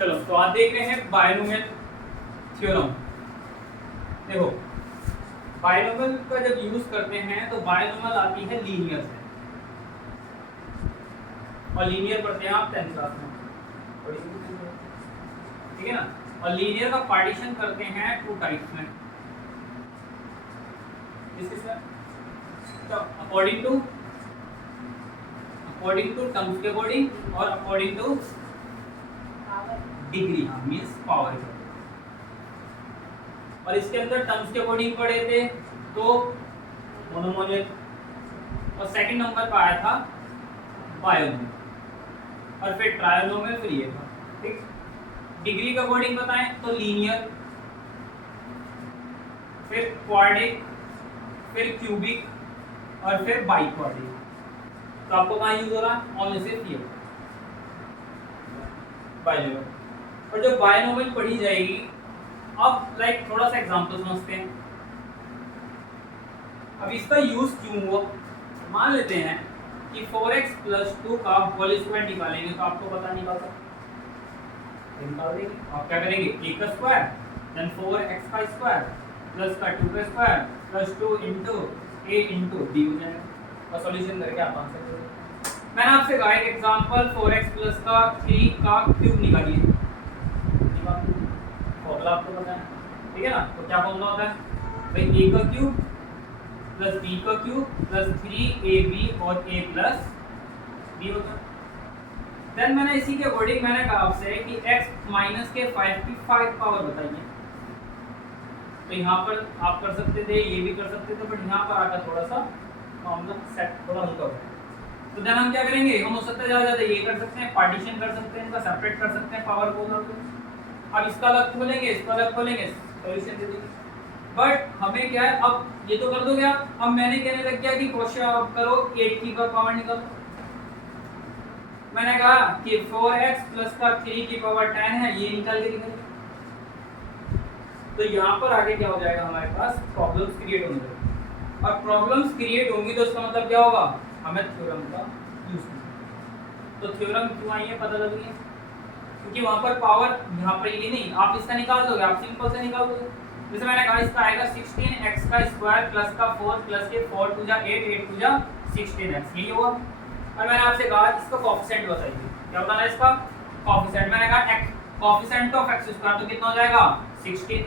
चलो तो आज देख रहे हैं बायनोमियल थ्योरम। देखो बायनोमियल का जब यूज करते हैं तो बायनोमियल आती है लीनियर से, और लीनियर पढ़ते हैं आप 10th क्लास में, ठीक है ना। और लीनियर का पार्टीशन करते हैं 2 टाइप्स में, तो अकॉर्डिंग टू टर्म्स के अकॉर्डिंग और अकॉर्डिंग टू डिग्री, हाँ मीन्स पावर। और इसके अंदर टर्म्स के अकॉर्डिंग पढ़े थे तो मोनोमोनियल, और सेकंड नंबर पर आया था बायोनोमियल, और फिर ट्रायोनोमियल, फिर ये था, ठीक। डिग्री के अकॉर्डिंग बताएं तो लीनियर, फिर क्वाड्रिक, फिर क्यूबिक और फिर बाइक्वाड्रिक। तो आपको कहाँ यूज हो रहा है? ऑन से ये बायनोमियल। और जब बायनोमियल पढ़ी जाएगी, अब लाइक थोड़ा सा एग्जांपल समझते हैं। अब इसका यूज क्यों हुआ? मान लेते हैं कि 4x + 2 का होल स्क्वायर निकालेंगे, तो आपको पता निकाल सकते, निकाल देंगे। आप क्या करेंगे? a का स्क्वायर देन 4x का स्क्वायर प्लस का 2 का square plus 2 into a into b हो जाएगा, और सॉल्यूशन करके आप आंसर करोगे। मैंने आपसे कहा एक एग्जांपल 4x + का 3 का क्यूब निकालिए, फॉर्मूला आपको पता है, ठीक है ना। तो क्या फॉर्मूला होता है भाई? a का क्यूब प्लस b का क्यूब प्लस 3ab और a प्लस b होता है। देन मैंने इसी के अकॉर्डिंग मैंने कहा आपसे कि x माइनस के 5 की 5 पावर बताइए। तो यहाँ पर आप कर सकते थे, ये भी कर सकते थे, बट यहाँ पर आकर थोड़ा सा मामला सेट थोड़ा हल्का हो गया। तो देन हम क्या करेंगे? हम हो सकता है ज़्यादा ये कर सकते हैं, पार्टीशन कर सकते हैं, इनका सेपरेट कर सकते हैं पावर को। अब इसका अलग खोलेंगे, इसका अलग खोलेंगे, सॉल्यूशन दे देंगे। बट हमें क्या है, अब ये तो कर दोगे आप, अब मैंने कहने लग गया कि क्वेश्चन आप करो 8 की पावर निकालो। मैंने कहा कि 4x + का 3 की पावर 10 है, ये निकाल के दिखाइए। तो यहाँ पर आगे क्या हो जाएगा? हमारे पास प्रॉब्लम्स क्रिएट होने लगेंगी, और प्रॉब्लम्स क्रिएट होंगी तो इसका मतलब क्या होगा? हमें थ्योरम का यूज करना। तो थ्योरम क्यों आई है पता लग गया, क्योंकि वहां पर पावर यहाँ पर ये नहीं, आप इसका निकाल दोगे, आप सिंपल से निकाल दोगे। जैसे मैंने कहा इसका आएगा 16x का स्क्वायर प्लस का 4 प्लस के 4 2 जा 8 8 2 जा 16x, ये होगा। और मैंने आपसे कहा इसका कोएफिशिएंट बताइए, क्या बताना है इसका? कोएफिशिएंट। मैंने कहा कोएफिशिएंट ऑफ x स्क्वायर तो कितना हो जाएगा? 16।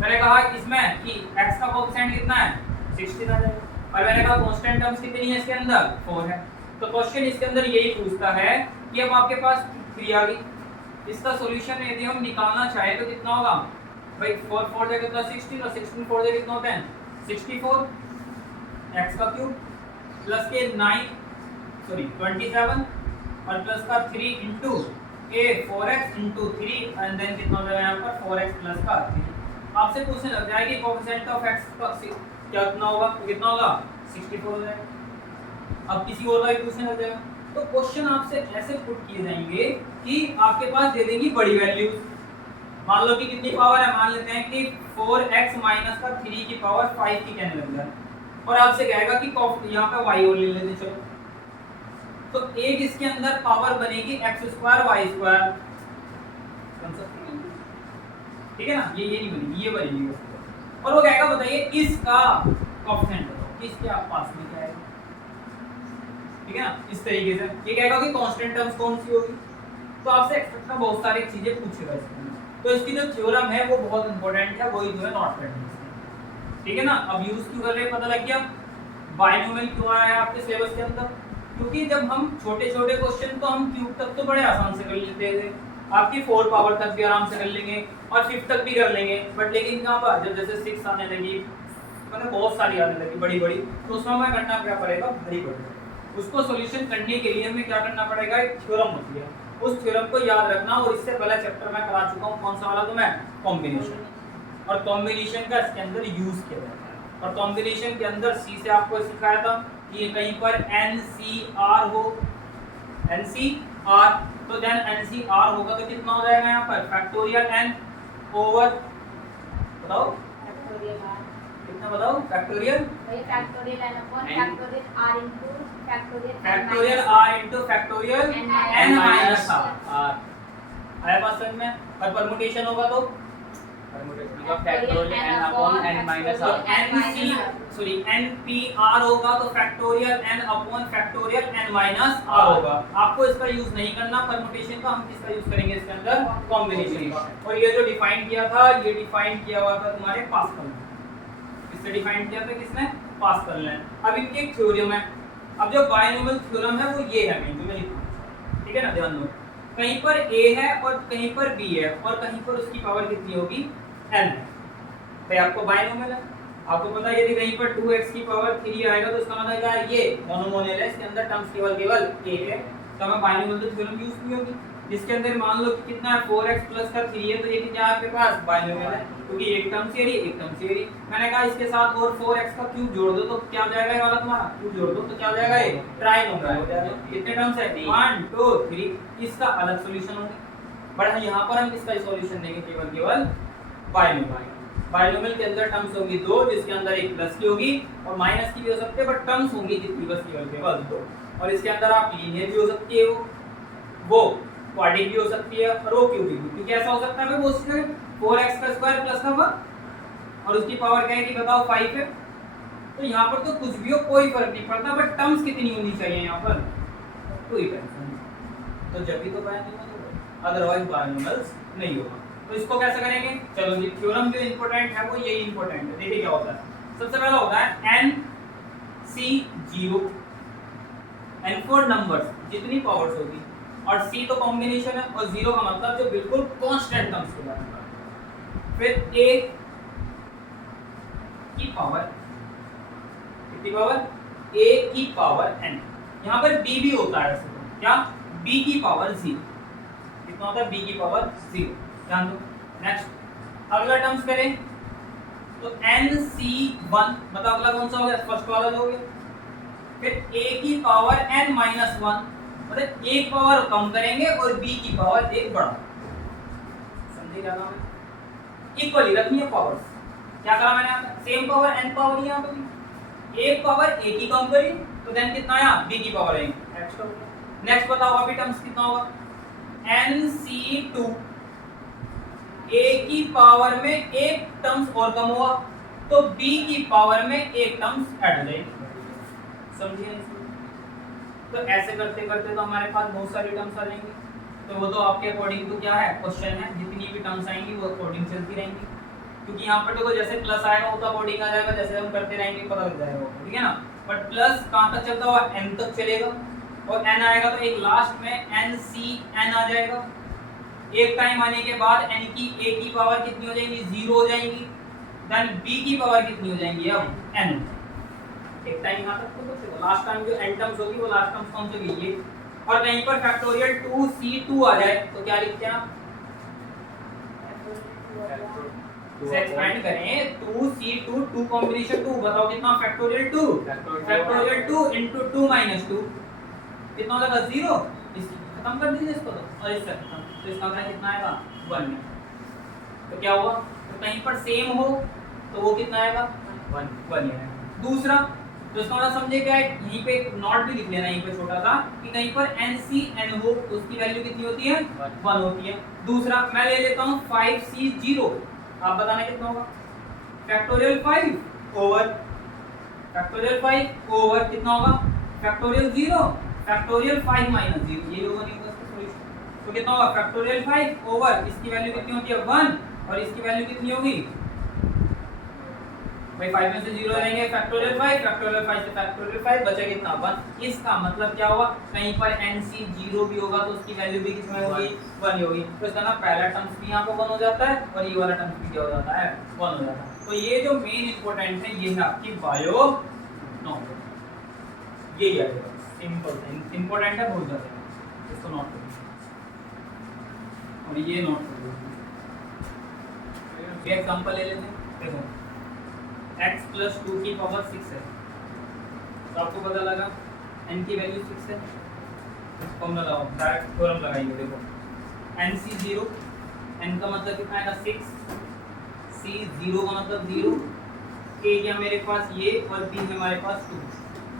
मैंने कहा इसमें कि x का कोएफिशिएंट कितना है? 16 आ जाएगा। और मैंने कहा कांस्टेंट टर्म्स कितनी है इसके अंदर? 4 है। तो क्वेश्चन इसके अंदर यही पूछता है कि अब आपके पास 3 आ गई, इसका सॉल्यूशन यदि हम निकालना चाहे तो कितना होगा भाई? 4 4 जगह कितना? 16, और 16 4 जगह कितना होता है? 64 x का क्यूब प्लस के 27 और प्लस का 3 into a 4x into 3 and then कितना हो जाएगा यहाँ पर? 4x प्लस का 3। आपसे पूछने लग जाएगा कि कोएफिशिएंट ऑफ x का क्या कितना होगा? कितना होगा? 64 हो जाएगा। अब किसी और का भी पूछने लग जाएगा, तो क्वेश्चन आपसे ऐसे पुट किए जाएंगे कि आपके पास दे देंगी बड़ी वैल्यूज। मान लो कि कितनी पावर है? मान लेते हैं कि 4x - का 3 की पावर 5 की कहने लग जाए, और आपसे कहेगा कि यहाँ पे y और ले लेते चलो। तो एक इसके अंदर पावर बनेगी x स्क्वायर y स्क्वायर, ठीक है ना। ये नहीं बनेगी, ये बनेगी। और वो कहेगा बताइए इसका कोएफिशिएंट बताओ, इसके आप पास में क्या है, ठीक है ना। इस तरीके से ये कहेगा कि कांस्टेंट टर्म्स कौन सी होगी। तो आपसे एक्स्ट्रा बहुत सारी चीजें पूछेगा इसमें। तो इसकी जो थ्योरम है वो बहुत इंपॉर्टेंट है, वही जो है नोट करनी है, ठीक है ना। अब यूज क्यों कर रहे हैं पता लग गया। बायनोमियल क्यों आया है आपके सिलेबस के अंदर? क्योंकि जब हम छोटे-छोटे क्वेश्चन तो हम क्यूब तक तो बड़े आसान से कर लेते थे, आपकी 4 पावर तक भी आराम से कर लेंगे और 5 तक भी कर लेंगे। बट लेकिन कहां पर जब जैसे 6 आने लगी, मतलब बहुत सारी आने लगी बड़ी-बड़ी, तो उसमें हमें करना क्या पड़ेगा? बड़ी पड़ेगा। उसको सॉल्यूशन करने के लिए हमें क्या करना पड़ेगा? एक थ्योरम होती है, उस थ्योरम को याद रखना। और इससे पहला चैप्टर मैं करा चुका हूं, कौन सा वाला? तो मैं कॉम्बिनेशन, और कॉम्बिनेशन का इसके अंदर यूज किया जाता है। और कॉम्बिनेशन के अंदर सी से आपको सिखाया था कि कहीं पर NCR हो, NCR, तो देन NCR होगा तो कितना हो जाएगा यहाँ पर? फैक्टोरियल n ओवर, बताओ कितना बताओ? Factorial factorial n upon factorial r into factorial r into factorial n - r। आया बात समझ में? और परमुटेशन होगा तो परमुटेशन का factorial n upon n minus तो r। NPR होगा तो factorial n upon factorial n minus r होगा। आपको इसका यूज नहीं करना परमुटेशन का, हम किसका यूज करेंगे इसके अंदर? कॉम्बिनेशन का। और ये जो डिफाइन किया था, ये डिफाइन किया हुआ था तुम्हारे पास्कल में। किससे डिफाइन किया था? किसने? पास्कल ने। अब इनकी एक थ्योरम है। अब जो बायनोमियल थ्योरम है वो ये है, मैं लिखूंगा, ठीक है ना? ध्यान दो, कहीं पर a है और कहीं पर b है और कहीं पर उसकी पावर कितनी होगी? n। भाई आपको बायनोमियल है, आपको पता है यदि कहीं पर 2x की पावर 3 आएगा तो इसका मतलब क्या है? ये मोनोमोनियल है, इसके अंदर टर्म्स केवल a है, तो हमें बायनोमियल थ्योरम यूज नहीं होगी। जिसके अंदर मान लो कि कितना है? 4x प्लस का 3 है, तो ये क्या है आपके पास? बायनोमियल है, क्योंकि एक टर्म से एक टर्म से मैंने कहा इसके साथ और 4x का क्यूब जोड़ दो तो क्या हो जाएगा? ये वाला तुम्हारा क्यूब जोड़ दो तो क्या हो जाएगा? ये ट्राइनोमियल हो जाएगा। कितने टर्म्स है? 1 2 3। इसका अलग सॉल्यूशन होगा, बट यहां पर हम किसका सॉल्यूशन देंगे? केवल बायनोमियल। बायनोमियल के अंदर टर्म्स होंगी दो, जिसके अंदर एक प्लस की होगी और माइनस की भी हो सकती है, बट टर्म्स होंगी कितनी? बस केवल दो। और इसके अंदर आप लीनियर भी हो सकती है, वो क्वाड्रेटिक भी हो सकती है और वो क्यूबिक भी। क्योंकि ऐसा हो सकता है वो 4x का स्क्वायर प्लस का 1 और उसकी पावर क्या है कि बताओ 5 है। तो यहाँ पर तो कुछ भी हो कोई फर्क नहीं पड़ता, बट टर्म्स कितनी होनी चाहिए यहाँ पर? कोई टेंशन नहीं। तो जब भी तो बायनोमियल होगा, अदरवाइज बायनोमियल्स नहीं होगा। तो इसको कैसे करेंगे? चलो जी, थ्योरम जो इंपॉर्टेंट है वो यही इंपॉर्टेंट है। देखिए क्या होता है। सबसे पहला होता है NC0, n फॉर नंबर्स, जितनी पावर्स होगी, और C तो कॉम्बिनेशन है, और 0 का मतलब जो बिल्कुल कांस्टेंट टर्म्स के बारे में। फिर A की पावर, कितनी पावर? A की पावर n। यहाँ पर B भी होता है, क्या? B की पावर 0। कितना होता है? B की पावर 0। ध्यान दो। नेक्स्ट अगला टर्म्स करें तो NC1, मतलब अगला कौन सा हो गया? फर्स्ट वाला जो हो गया। फिर A की पावर n माइनस 1, मतलब एक पावर कम करेंगे और b की पावर एक बढ़ा। समझे क्या काम है? इक्वली रखनी है पावर्स। क्या करा मैंने? यहाँ पे सेम पावर n पावर यहाँ पे भी एक पावर a की कम करी तो देन कितना आया? b की पावर एक्स्ट्रा हो गया। नेक्स्ट बताओ अभी टर्म्स कितना होगा? NC2, a की पावर में एक टर्म्स और कम हुआ तो b की पावर में एक टर्म्स ऐड हो जाएगी। समझिए? तो ऐसे करते करते तो हमारे पास बहुत सारी टर्म्स आ जाएंगी। तो वो तो आपके अकॉर्डिंग तो क्या है? क्वेश्चन है, जितनी भी टर्म्स आएंगी वो अकॉर्डिंग चलती रहेंगी। क्योंकि यहाँ पर देखो जैसे प्लस आएगा वो तो अकॉर्डिंग आ जाएगा, जैसे हम करते रहेंगे पता लग जाएगा, ठीक है ना? बट प्लस कहाँ तक चलता हुआ? n तक चलेगा, और n आएगा तो एक लास्ट में NCN आ जाएगा। एक टाइम आने के बाद n की a की पावर कितनी हो जाएंगी? 0 हो जाएंगी। देन b की पावर कितनी हो जाएंगी? अब n। एक टाइम यहाँ तक तो लास्ट टाइम जो n टर्म्स होगी वो लास्ट टर्म्स कौन सी होगी? ये। और कहीं पर फैक्टोरियल 2C2 आ जाए तो क्या लिखते हैं आप? से एक्सपेंड करें 2C2, 2 कॉम्बिनेशन 2, बताओ कितना? फैक्टोरियल 2। फैक्टोरियल 2 into 2 minus 2 कितना हो जाएगा? 0। इसकी खत्म कर दीजिए इसको तो, और इससे खत्म, तो इसका आंसर कितना आएगा? 1। तो क्या हुआ? तो कहीं पर सेम हो तो वो कितना आएगा? 1 आएगा। दूसरा तो इसका मतलब समझे क्या है? यहीं पे एक नोट भी लिख लेना यहीं पे छोटा सा कि कहीं पर NCN हो तो उसकी वैल्यू कितनी होती है? 1 होती है। दूसरा मैं ले लेता हूँ 5C0, आप बताना कितना होगा? फैक्टोरियल 5 ओवर फैक्टोरियल 5 ओवर कितना होगा? फैक्टोरियल 0 फैक्टोरियल 5 माइनस 0, ये होगा नहीं होगा इसका सॉल्यूशन। तो कितना होगा? फैक्टोरियल 5 ओवर इसकी वैल्यू कितनी होती है? 1, और इसकी वैल्यू कितनी होगी? भाई 5 में से 0 रहेंगे, फैक्टोरियल 5 से फैक्टोरियल 5 बचा कितना? 1। इसका मतलब क्या हुआ? कहीं पर NC 0 भी होगा तो उसकी वैल्यू भी किसमें होगी? 1 ही होगी। तो इसका ना पहला टर्म्स भी यहाँ पर 1 हो जाता है और ये वाला टर्म्स भी क्या हो जाता है? 1 हो जाता है। तो ये जो मेन इंपॉर्टेंट है ये है आपकी बायो नॉट, ये याद रखो, सिंपल इंपॉर्टेंट है बहुत ज्यादा, इसको नोट करो और ये नोट करो। ये एग्जांपल ले लेते हैं। देखो x plus 2 की पावर 6 है, तो आपको पता लगा n की वैल्यू 6 है, फॉर्मूला लगाओ, डायरेक्ट थ्योरम लगाइए। देखो NC0, n का मतलब कितना आएगा? 6, C0 का मतलब 0, a क्या मेरे पास ये और b है हमारे पास 2,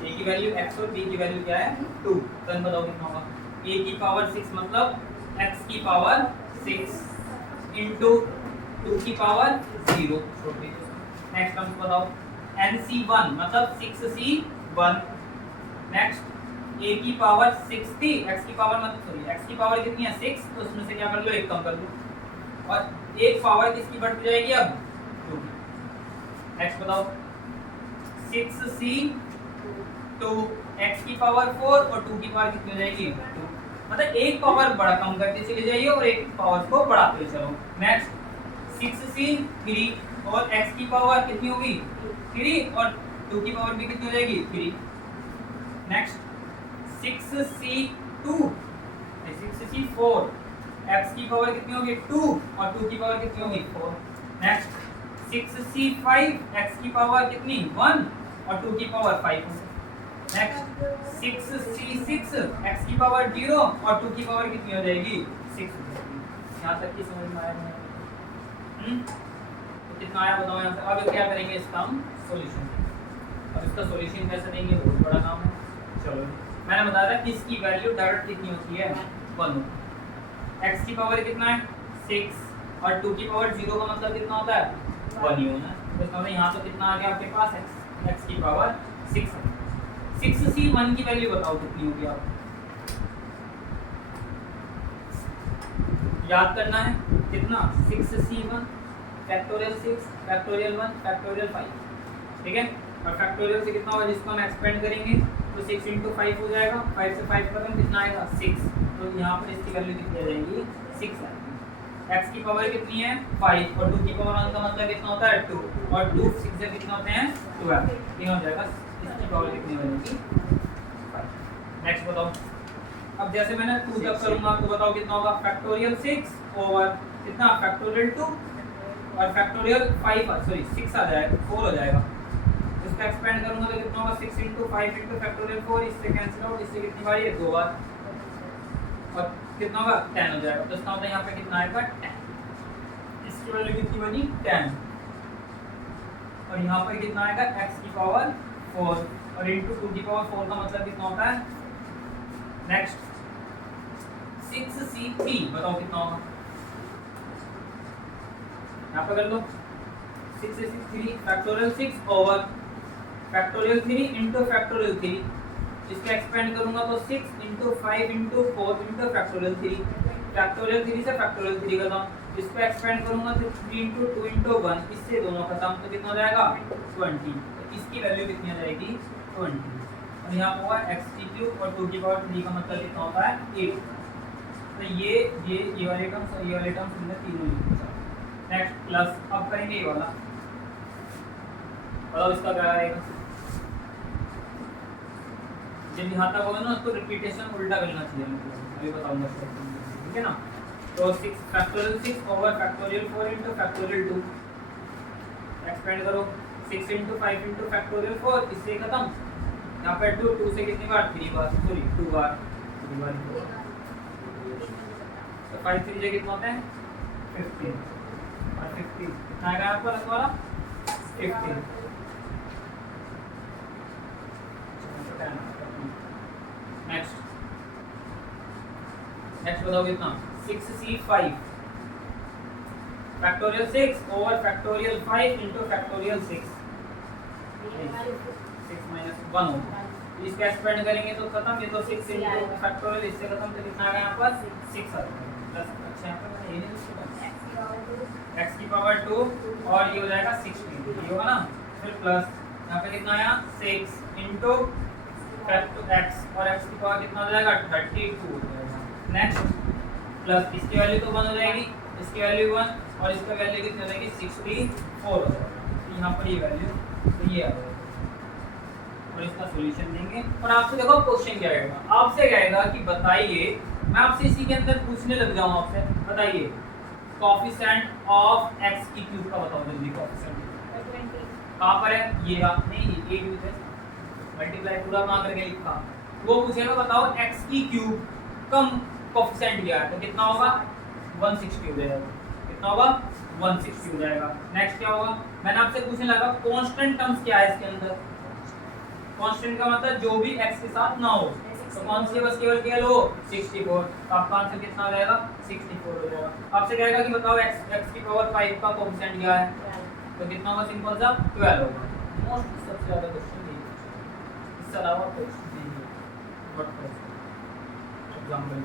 a की वैल्यू x और b की वैल्यू क्या है? 2। तो बताओ कितना होगा? a की पावर 6 मतलब x की पावर 6 इंटू 2 की पावर 0। नेक्स्ट टर्म बताओ NC1 मतलब 6C1। नेक्स्ट a की पावर 6 थी, x की पावर मतलब सॉरी x की पावर कितनी है 6, तो उसमें से क्या कर लो 1 कम कर लो और एक पावर किसकी बढ़ती जाएगी अब 2 की। नेक्स्ट बताओ 6C2 x की पावर 4 और 2 की पावर कितनी हो जाएगी 2, मतलब एक पावर बड़ा कम करते चले जाइए और एक पावर को बढ़ाते चलो। नेक्स्ट 6C3 और x की पावर कितनी होगी 3 और 2 की पावर भी कितनी हो जाएगी 3। नेक्स्ट 6C4 x की पावर कितनी होगी 2 और 2 की पावर कितनी होगी 4। नेक्स्ट 6C5 x की पावर कितनी 1 और 2 की पावर 5। नेक्स्ट 6C6 x की पावर 0 और 2 की पावर कितनी हो जाएगी 6। यहाँ तक की समझ में आया? तो कितना आया बताओ यहाँ से। अब क्या करेंगे इसका हम सॉल्यूशन। अब इसका सॉल्यूशन कैसे देंगे बहुत बड़ा काम है। चलो मैंने बताया था कि इसकी वैल्यू डायरेक्ट कितनी होती है 1। x की पावर कितना है 6 और 2 की पावर 0 का मतलब कितना होता है 1 ही होना। तो इसका मतलब यहाँ तो कितना आ गया आपके पास x की पावर 6 है। 6C1 की वैल्यू बताओ कितनी होगी आप याद करना है कितना 6C1 फैक्टोरियल 6 फैक्टोरियल 1 फैक्टोरियल 5, ठीक है। और फैक्टोरियल से कितना होगा जिसको हम एक्सपेंड करेंगे तो 6 × 5 हो जाएगा, 5 से 5 खत्म कितना आएगा 6। तो यहाँ पर इसकी वैल्यू कितनी आ जाएगी 6 आएगी। x की पावर कितनी है 5 और 2 की पावर 1 का मतलब कितना होता है 2 और 2 6 से कितना होते हैं 12, तीन हो जाएगा। इसकी पावर कितनी हो जाएगी 5। नेक्स्ट बताओ। अब जैसे मैंने 2 तक करूंगा तो बताओ कितना होगा फैक्टोरियल 6 ओवर कितना फैक्टोरियल 2 और फैक्टोरियल 5 सॉरी 6 आ जाएगा 4 हो जाएगा। इसका एक्सपेंड करूंगा तो कितना होगा 6 × 5 × फैक्टोरियल 4, इससे कैंसिल आउट, इससे कितनी बार है 2 बार और कितना होगा 10 हो जाएगा। तो इसका मतलब यहाँ पे कितना आएगा 10। इसकी वैल्यू कितनी बनी 10 और यहाँ पर कितना आएगा x की पावर 4 और इनटू 2 की पावर 4 का मतलब कितना होता है। नेक्स्ट 6C3 बताओ कितना होगा यहाँ पर कर लो 6C3 factorial 6 over factorial 3 into factorial 3। इसका एक्सपेंड करूंगा तो 6 × 5 × 4 × फैक्टोरियल 3, फैक्टोरियल 3 से फैक्टोरियल 3 खत्म। इसको एक्सपेंड करूंगा तो 3 × 2 × 1, इससे दोनों खत्म तो कितना हो जाएगा 20। तो इसकी वैल्यू कितनी आ जाएगी 20 और यहाँ पर होगा x³ और 2 की पावर 3 का मतलब कितना होता है 8। तो ये वाले टर्म्स और ये वाले टर्म्स हमने तीनों लिखे। नेक्स्ट प्लस अब करेंगे ये वाला, बताओ इसका क्या आएगा। जब यहाँ तक होगा ना तो रिपीटेशन उल्टा करना चाहिए, अभी बताऊंगा ठीक है ना। तो 6 factorial 6 over factorial 4 × factorial 2 expand करो 6 × 5 × फैक्टोरियल 4, इससे खत्म। यहाँ पे 2 से कितनी बार 3 बार सॉरी 2 बार तो 5 3 से कितना होता है 15 और 50 कितना आएगा आपका वाला 15। नेक्स्ट बताओ कितना 6C5 factorial 6 over factorial 5 × factorial 6 1 होगा। इसका एक्सपेंड करेंगे तो खत्म, ये तो 6 × फैक्टोरियल इससे खत्म तो कितना आ गया यहाँ पर 6 आ गया प्लस। अच्छा यहाँ पर ये नहीं x की पावर 2 और ये हो जाएगा 16 ये होगा ना, फिर प्लस यहाँ पे कितना आया 6 × x और x की पावर कितना हो जाएगा 32 हो जाएगा। नेक्स्ट प्लस इसकी वैल्यू तो 1 हो जाएगी, इसकी वैल्यू 1 और इसका वैल्यू कितनी हो जाएगी 64 हो जाएगा। यहाँ पर ये वैल्यू तो ये आ जाएगा और इसका सॉल्यूशन देंगे। और आपसे देखो क्वेश्चन क्या आएगा, आपसे कहेगा कि बताइए, मैं आपसे इसी के अंदर पूछने लग जाऊँ आपसे, बताइए कोएफिशिएंट ऑफ x³ का बताओ जल्दी। कोएफिशिएंट कहाँ पर है, ये रहा नहीं ये 8 है मल्टीप्लाई पूरा कहाँ करके लिखा। वो पूछेगा बताओ x³ का कोएफिशिएंट क्या है, तो कितना होगा 160 हो जाएगा। कितना होगा 160 हो जाएगा। नेक्स्ट क्या होगा, मैंने आपसे पूछने लगा कांस्टेंट टर्म्स क्या है इसके अंदर। कांस्टेंट का मतलब जो भी x के साथ ना हो, तो कौन सी बस केवल लो 64, तो आपका आंसर कितना हो जाएगा 64 हो जाएगा। आपसे कहेगा कि बताओ x की पावर 5 का कोएफिशिएंट क्या है, तो कितना होगा? सिंपल सा 12 होगा। मोस्ट सबसे ज्यादा क्वेश्चन यही है, इससे अलावा क्वेश्चन नहीं है। What example